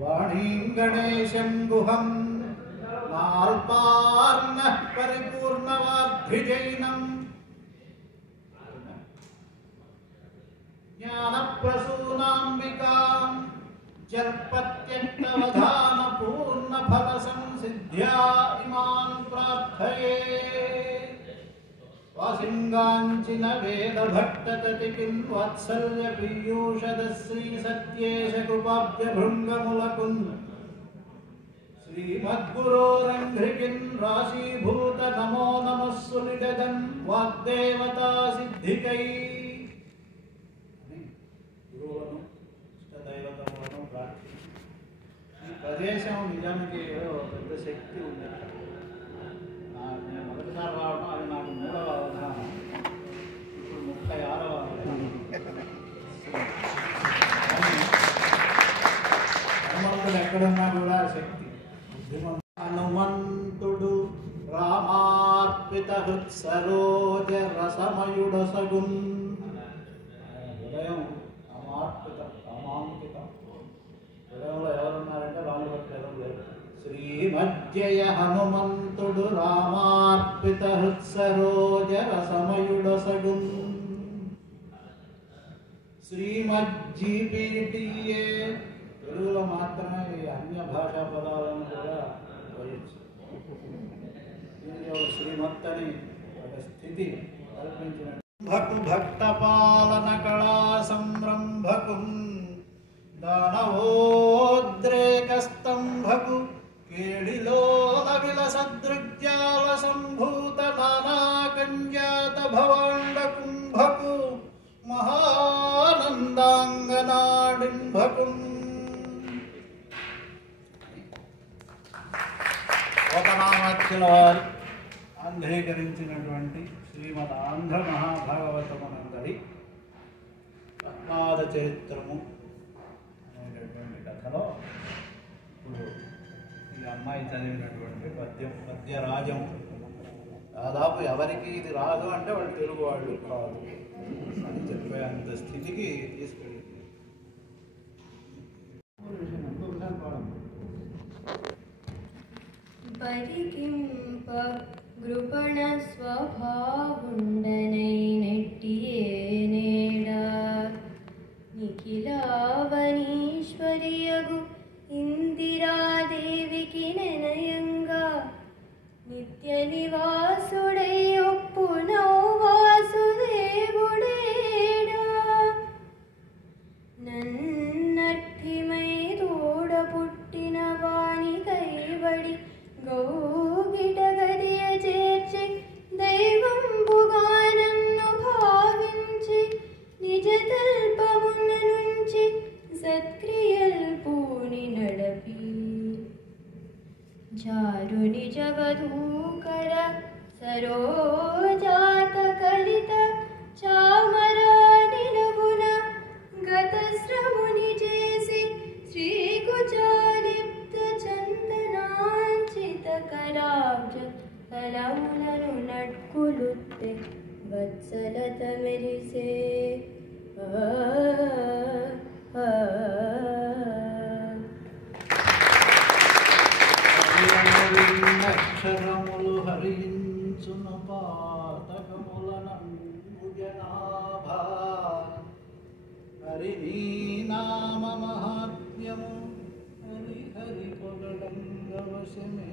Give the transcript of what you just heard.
वाणीं गणेशं गुहं नाल्पार्णः परिपूर्णवाद्भिजैनम् ज्ञानप्रसूनाम्बिकां जल्पत्यक्तवधानपूर्णफलसंसिद्ध्या इमान् प्रार्थये वासिङ्गाञ्चिन वेदभट्टततिकिन् वात्सल्यपीयूषदश्रीसत्येश कृपाब्जभृङ्गमुलकुन् श्रीमद्गुरोरङ्घ्रिकिन् राशीभूत नमो नमः सुनिददन् वाग्देवता सिद्धिकै గురువులను ఇష్టదైవతములను ప్రార్థించి ఈ ప్రదేశం నిజానికి ఏదో పెద్ద శక్తి ఉంది. నేను మొదటిసారి రావడం అది నాకు 3వ అవధానం, ఇప్పుడు 36వ హనుమంతుడు ఎక్కడున్నా కూడా శక్తి. హనుమంతుడు రామార్పిత హృత్సరోజ రసమయుడసగున్ హృదయం రామార్పితం రామాంకితం. హృదయంలో ఎవరున్నారంటే రాముడు భక్తులు ఎవరు లేరు. శ్రీమజ్జయ హనుమంతుడు రామార్పిత హృత్సరోజ రసమయుడసగున్ శ్రీమజ్జీపీటీఏ తెలుగులో మాత్రమే ఈ అన్య భాషా పదాలను కూడా వేయచ్చు. దీనిలో శ్రీమత్ అని ఒక స్థితి కల్పించిన భకు భక్తపాలన కళా సంరంభకున్ దానవోద్రేకస్తంభకు కేళిలోల విలసదృగ్జాల సంభూత నానాకంజాత భవాండ కుంభకు మహానందాంగనాడింభకున్ ఒకనామాఖ్యుల వారు ఆంధ్రీకరించినటువంటి శ్రీమద్ ఆంధ్ర మహాభాగవతమునందరి పద్మాద చరిత్రము అనేటటువంటి కథలో ఇప్పుడు ఈ అమ్మాయి చదివినటువంటి పద్యరాజం దాదాపు ఎవరికి ఇది రాదు అంటే వాళ్ళు తెలుగు వాళ్ళు కాదు అని చెప్పే అంత స్థితికి తీసుకెళ్ళి పరికింప గృపణ స్వభావుండనై నెట్టియేనేడా నిఖిలావనీశ్వరియగు ఇందిరాదేవికి నెనయంగా నిత్య నివాసుడై ఒప్పునౌ వాసుదేవుడేడా నన్నర్థిమై తోడ పుట్టిన వాని కైబడి గౌగిటగదియ చేర్చి దైవంబుగా నన్ను భావించి నిజ తల్పమున నుంచి సత్క్రియల్ పూని నడపి చారు నిజ వధూకర సరోజాత కలిత చామరా నిలవున గత శ్రముని చేసి శ్రీకుచాలిప్త చందనాంచిత కరాబ్జ కలములను నట్కులుత్తే వత్సలత మెరిసే అక్షరములు హరించును పాతకములనందు జనాభా హరి నీ నామ మహాత్మ్యము హరి హరి పొగడంగవశమే